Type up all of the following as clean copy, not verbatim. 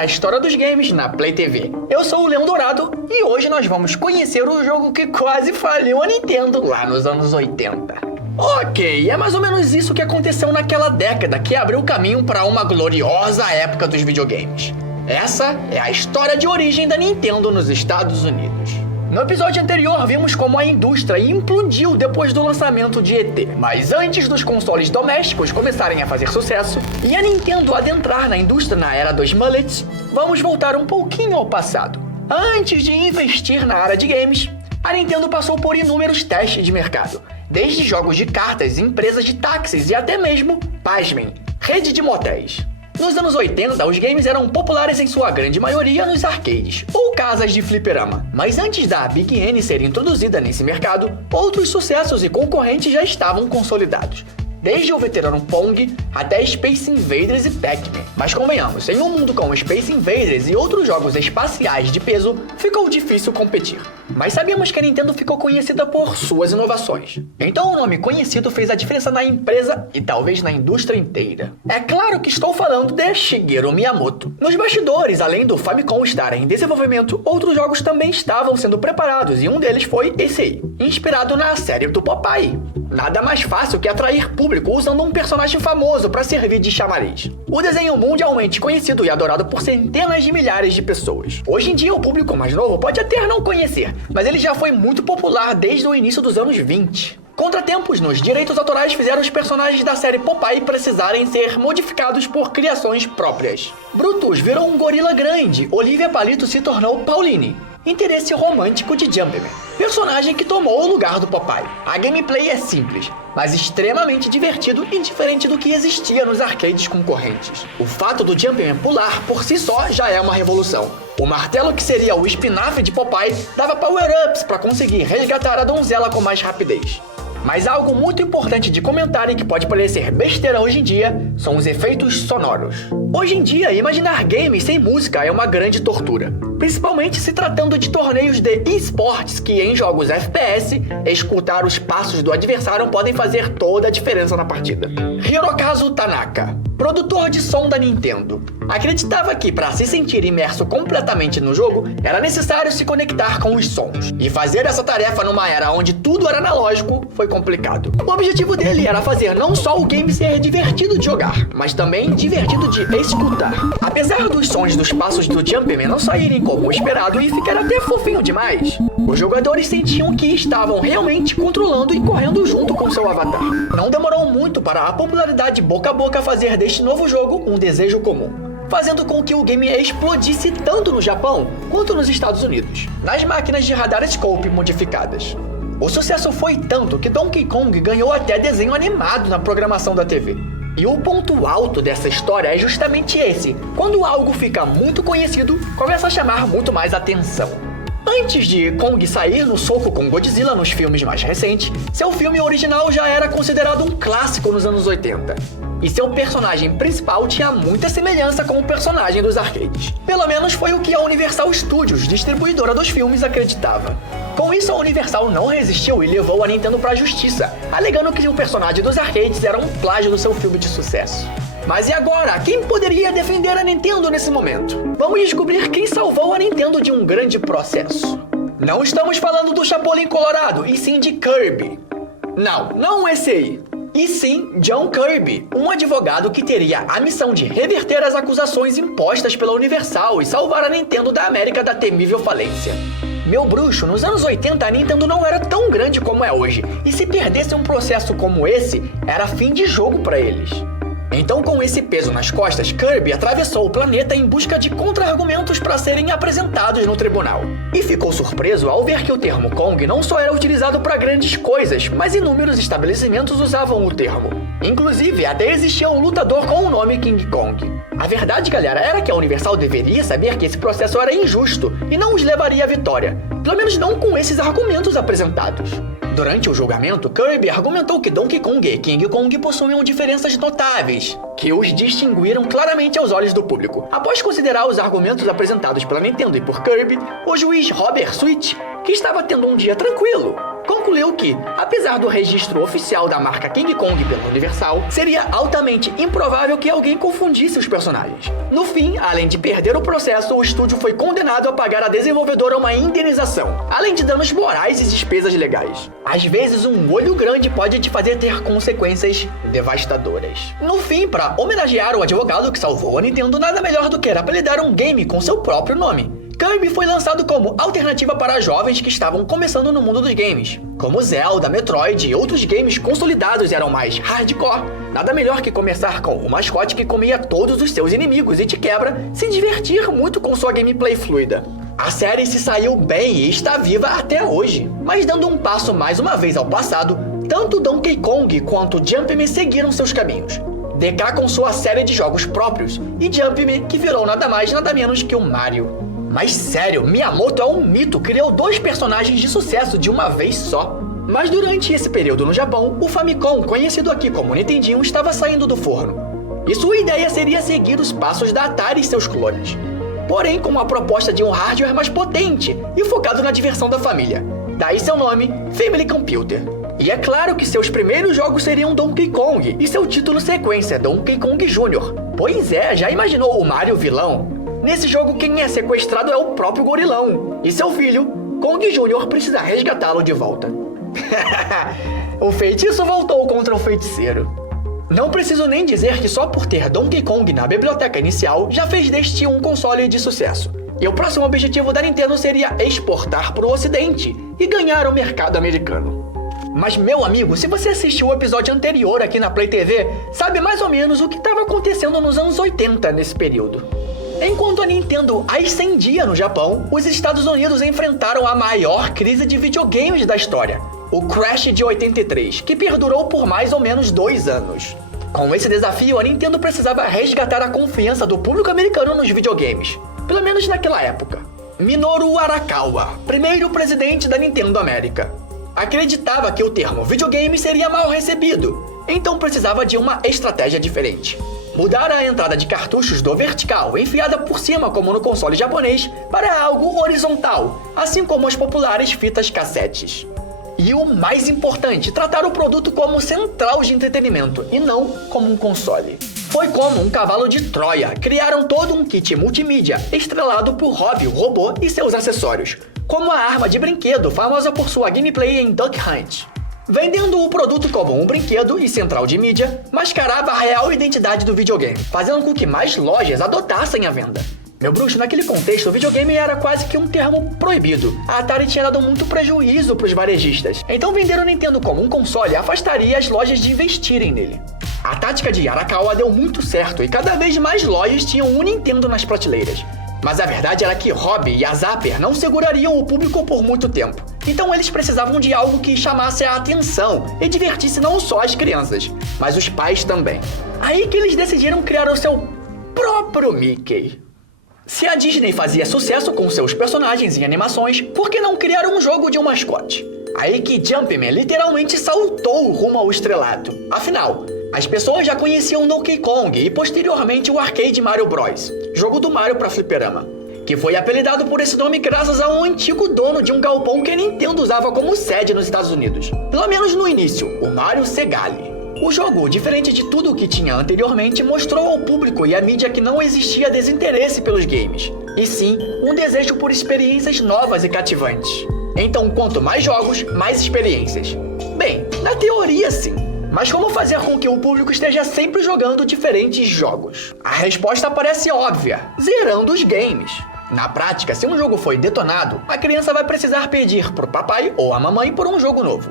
a história dos games na Play TV. Eu sou o Leão Dourado e hoje nós vamos conhecer o jogo que quase faliu a Nintendo lá nos anos 80. Ok, é mais ou menos isso que aconteceu naquela década que abriu o caminho para uma gloriosa época dos videogames. Essa é a história de origem da Nintendo nos Estados Unidos. No episódio anterior, vimos como a indústria implodiu depois do lançamento de ET. Mas antes dos consoles domésticos começarem a fazer sucesso e a Nintendo adentrar na indústria na era dos mullets, vamos voltar um pouquinho ao passado. Antes de investir na área de games, a Nintendo passou por inúmeros testes de mercado, desde jogos de cartas, empresas de táxis e até mesmo, pasmem, rede de motéis. Nos anos 80, os games eram populares em sua grande maioria nos arcades, ou casas de fliperama. Mas antes da Big N ser introduzida nesse mercado, outros sucessos e concorrentes já estavam consolidados. Desde o veterano Pong até Space Invaders e Pac-Man. Mas convenhamos, em um mundo com Space Invaders e outros jogos espaciais de peso, ficou difícil competir. Mas sabíamos que a Nintendo ficou conhecida por suas inovações. Então o nome conhecido fez a diferença na empresa e talvez na indústria inteira. É claro que estou falando de Shigeru Miyamoto. Nos bastidores, além do Famicom estar em desenvolvimento, outros jogos também estavam sendo preparados e um deles foi esse aí, inspirado na série do Popeye. Nada mais fácil que atrair público usando um personagem famoso para servir de chamariz. O desenho mundialmente conhecido e adorado por centenas de milhares de pessoas. Hoje em dia o público mais novo pode até não conhecer, mas ele já foi muito popular desde o início dos anos 20. Contratempos nos direitos autorais fizeram os personagens da série Popeye precisarem ser modificados por criações próprias. Brutus virou um gorila grande, Olivia Palito se tornou Pauline, interesse romântico de Jumpman, personagem que tomou o lugar do Popeye. A gameplay é simples, mas extremamente divertido e diferente do que existia nos arcades concorrentes. O fato do Jumpman pular por si só já é uma revolução. O martelo, que seria o espinafre de Popeye, dava power-ups para conseguir resgatar a donzela com mais rapidez. Mas algo muito importante de comentar e que pode parecer besteira hoje em dia são os efeitos sonoros. Hoje em dia, imaginar games sem música é uma grande tortura, principalmente se tratando de torneios de esportes que em jogos FPS, escutar os passos do adversário podem fazer toda a diferença na partida. Hirokazu Tanaka, produtor de som da Nintendo, acreditava que para se sentir imerso completamente no jogo, era necessário se conectar com os sons. E fazer essa tarefa numa era onde tudo era analógico foi complicado. O objetivo dele era fazer não só o game ser divertido de jogar, mas também divertido de escutar. Apesar dos sons dos passos do Jumpman não saírem como esperado e ficar até fofinho demais, os jogadores sentiam que estavam realmente controlando e correndo junto com seu avatar. Não demorou muito para a popularidade boca a boca fazer deste novo jogo um desejo comum, fazendo com que o game explodisse tanto no Japão quanto nos Estados Unidos, nas máquinas de radar scope modificadas. O sucesso foi tanto que Donkey Kong ganhou até desenho animado na programação da TV. E o ponto alto dessa história é justamente esse: quando algo fica muito conhecido, começa a chamar muito mais atenção. Antes de Kong sair no soco com Godzilla nos filmes mais recentes, seu filme original já era considerado um clássico nos anos 80. E seu personagem principal tinha muita semelhança com o personagem dos arcades. Pelo menos foi o que a Universal Studios, distribuidora dos filmes, acreditava. Com isso, a Universal não resistiu e levou a Nintendo para a justiça, alegando que o personagem dos arcades era um plágio do seu filme de sucesso. Mas e agora? Quem poderia defender a Nintendo nesse momento? Vamos descobrir quem salvou a Nintendo de um grande processo. Não estamos falando do Chapolin Colorado, e sim de Kirby. Não esse aí. E sim, John Kirby, um advogado que teria a missão de reverter as acusações impostas pela Universal e salvar a Nintendo da América da temível falência. Meu bruxo, nos anos 80 a Nintendo não era tão grande como é hoje, e se perdesse um processo como esse, era fim de jogo para eles. Então, com esse peso nas costas, Kirby atravessou o planeta em busca de contra-argumentos para serem apresentados no tribunal. E ficou surpreso ao ver que o termo Kong não só era utilizado para grandes coisas, mas inúmeros estabelecimentos usavam o termo. Inclusive, até existia um lutador com o nome King Kong. A verdade, galera, era que a Universal deveria saber que esse processo era injusto e não os levaria à vitória. Pelo menos não com esses argumentos apresentados. Durante o julgamento, Kirby argumentou que Donkey Kong e King Kong possuíam diferenças notáveis, que os distinguiram claramente aos olhos do público. Após considerar os argumentos apresentados pela Nintendo e por Kirby, o juiz Robert Sweet, que estava tendo um dia tranquilo, concluiu que, apesar do registro oficial da marca King Kong pela Universal, seria altamente improvável que alguém confundisse os personagens. No fim, além de perder o processo, o estúdio foi condenado a pagar à desenvolvedora uma indenização, além de danos morais e despesas legais. Às vezes, um olho grande pode te fazer ter consequências devastadoras. No fim, para homenagear o advogado que salvou a Nintendo, nada melhor do que apelidar um game com seu próprio nome. Kirby foi lançado como alternativa para jovens que estavam começando no mundo dos games. Como Zelda, Metroid e outros games consolidados eram mais hardcore, nada melhor que começar com o mascote que comia todos os seus inimigos e te quebra, se divertir muito com sua gameplay fluida. A série se saiu bem e está viva até hoje, mas dando um passo mais uma vez ao passado, tanto Donkey Kong quanto Jumpman seguiram seus caminhos. DK com sua série de jogos próprios e Jumpman que virou nada mais nada menos que o Mario. Mas sério, Miyamoto é um mito, criou 2 personagens de sucesso de uma vez só. Mas durante esse período no Japão, o Famicom, conhecido aqui como Nintendinho, estava saindo do forno. E sua ideia seria seguir os passos da Atari e seus clones. Porém, com uma proposta de um hardware mais potente e focado na diversão da família. Daí seu nome, Family Computer. E é claro que seus primeiros jogos seriam Donkey Kong e seu título sequência, Donkey Kong Jr. Pois é, já imaginou o Mario vilão? Nesse jogo, quem é sequestrado é o próprio gorilão, e seu filho, Kong Jr., precisa resgatá-lo de volta. O feitiço voltou contra o feiticeiro. Não preciso nem dizer que só por ter Donkey Kong na biblioteca inicial já fez deste um console de sucesso. E o próximo objetivo da Nintendo seria exportar para o Ocidente e ganhar o mercado americano. Mas, meu amigo, se você assistiu o episódio anterior aqui na Play TV, sabe mais ou menos o que estava acontecendo nos anos 80 nesse período. Enquanto a Nintendo ascendia no Japão, os Estados Unidos enfrentaram a maior crise de videogames da história, o Crash de 83, que perdurou por mais ou menos 2 anos. Com esse desafio, a Nintendo precisava resgatar a confiança do público americano nos videogames, pelo menos naquela época. Minoru Arakawa, primeiro presidente da Nintendo América, acreditava que o termo videogame seria mal recebido, então precisava de uma estratégia diferente. Mudar a entrada de cartuchos do vertical, enfiada por cima como no console japonês, para algo horizontal, assim como as populares fitas cassetes. E o mais importante, tratar o produto como central de entretenimento e não como um console. Foi como um cavalo de Troia, criaram todo um kit multimídia, estrelado por Robbie, o robô e seus acessórios, como a arma de brinquedo famosa por sua gameplay em Duck Hunt. Vendendo o produto como um brinquedo e central de mídia, mascarava a real identidade do videogame, fazendo com que mais lojas adotassem a venda. Meu bruxo, naquele contexto, o videogame era quase que um termo proibido. A Atari tinha dado muito prejuízo para os varejistas, então vender o Nintendo como um console afastaria as lojas de investirem nele. A tática de Arakawa deu muito certo e cada vez mais lojas tinham um Nintendo nas prateleiras. Mas a verdade era que Robbie e a Zapper não segurariam o público por muito tempo. Então eles precisavam de algo que chamasse a atenção e divertisse não só as crianças, mas os pais também. Aí que eles decidiram criar o seu próprio Mickey. Se a Disney fazia sucesso com seus personagens em animações, por que não criar um jogo de um mascote? Aí que Jumpman literalmente saltou rumo ao estrelato. Afinal, as pessoas já conheciam Donkey Kong e posteriormente o arcade Mario Bros, jogo do Mario para fliperama, que foi apelidado por esse nome graças a um antigo dono de um galpão que a Nintendo usava como sede nos Estados Unidos. Pelo menos no início, o Mario Segale. O jogo, diferente de tudo o que tinha anteriormente, mostrou ao público e à mídia que não existia desinteresse pelos games, e sim um desejo por experiências novas e cativantes. Então, quanto mais jogos, mais experiências. Bem, na teoria sim. Mas como fazer com que o público esteja sempre jogando diferentes jogos? A resposta parece óbvia: zerando os games. Na prática, se um jogo foi detonado, a criança vai precisar pedir pro papai ou a mamãe por um jogo novo.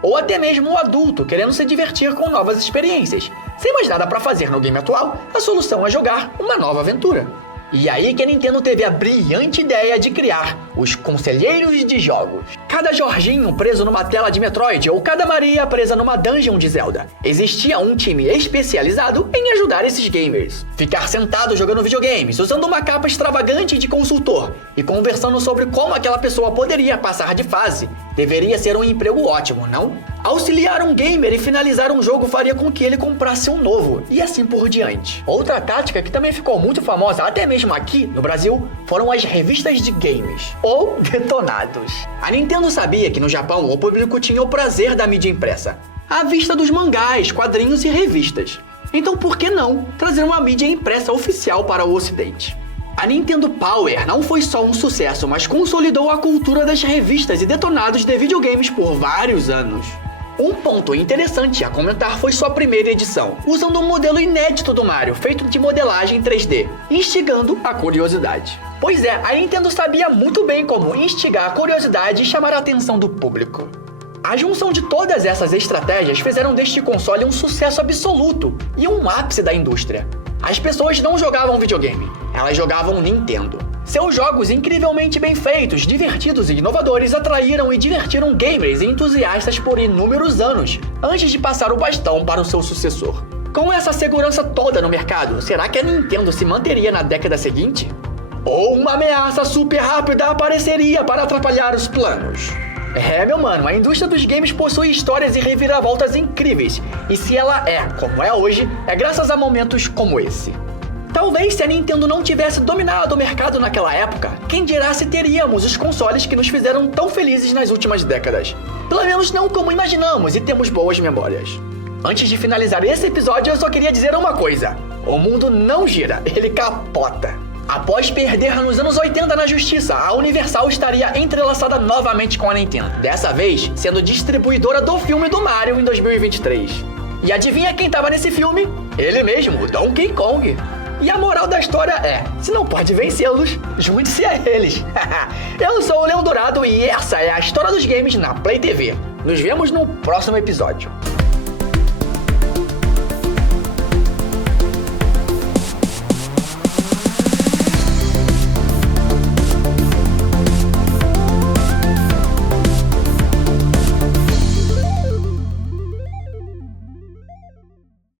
Ou até mesmo o adulto querendo se divertir com novas experiências. Sem mais nada para fazer no game atual, a solução é jogar uma nova aventura. E aí que a Nintendo teve a brilhante ideia de criar os Conselheiros de Jogos. Cada Jorginho preso numa tela de Metroid ou cada Maria presa numa dungeon de Zelda. Existia um time especializado em ajudar esses gamers. Ficar sentado jogando videogames, usando uma capa extravagante de consultor e conversando sobre como aquela pessoa poderia passar de fase, deveria ser um emprego ótimo, não? Auxiliar um gamer e finalizar um jogo faria com que ele comprasse um novo, e assim por diante. Outra tática que também ficou muito famosa, até mesmo aqui no Brasil, foram as revistas de games. ou detonados. A Nintendo sabia que no Japão o público tinha o prazer da mídia impressa, à vista dos mangás, quadrinhos e revistas. Então por que não trazer uma mídia impressa oficial para o Ocidente? A Nintendo Power não foi só um sucesso, mas consolidou a cultura das revistas e detonados de videogames por vários anos. Um ponto interessante a comentar foi sua primeira edição, usando um modelo inédito do Mario, feito de modelagem 3D, instigando a curiosidade. Pois é, a Nintendo sabia muito bem como instigar a curiosidade e chamar a atenção do público. A junção de todas essas estratégias fizeram deste console um sucesso absoluto e um ápice da indústria. As pessoas não jogavam videogame, elas jogavam Nintendo. Seus jogos incrivelmente bem feitos, divertidos e inovadores atraíram e divertiram gamers e entusiastas por inúmeros anos, antes de passar o bastão para o seu sucessor. Com essa segurança toda no mercado, será que a Nintendo se manteria na década seguinte? Ou uma ameaça super rápida apareceria para atrapalhar os planos? Meu mano, a indústria dos games possui histórias e reviravoltas incríveis, e se ela é como é hoje, é graças a momentos como esse. Talvez se a Nintendo não tivesse dominado o mercado naquela época, quem dirá se teríamos os consoles que nos fizeram tão felizes nas últimas décadas. Pelo menos não como imaginamos e temos boas memórias. Antes de finalizar esse episódio, eu só queria dizer uma coisa: o mundo não gira, ele capota. Após perder nos anos 80 na justiça, a Universal estaria entrelaçada novamente com a Nintendo, dessa vez sendo distribuidora do filme do Mario em 2023. E adivinha quem estava nesse filme? Ele mesmo, o Donkey Kong. E a moral da história é, se não pode vencê-los, junte-se a eles. Eu sou o Leão Dourado e essa é a história dos games na Play TV. Nos vemos no próximo episódio.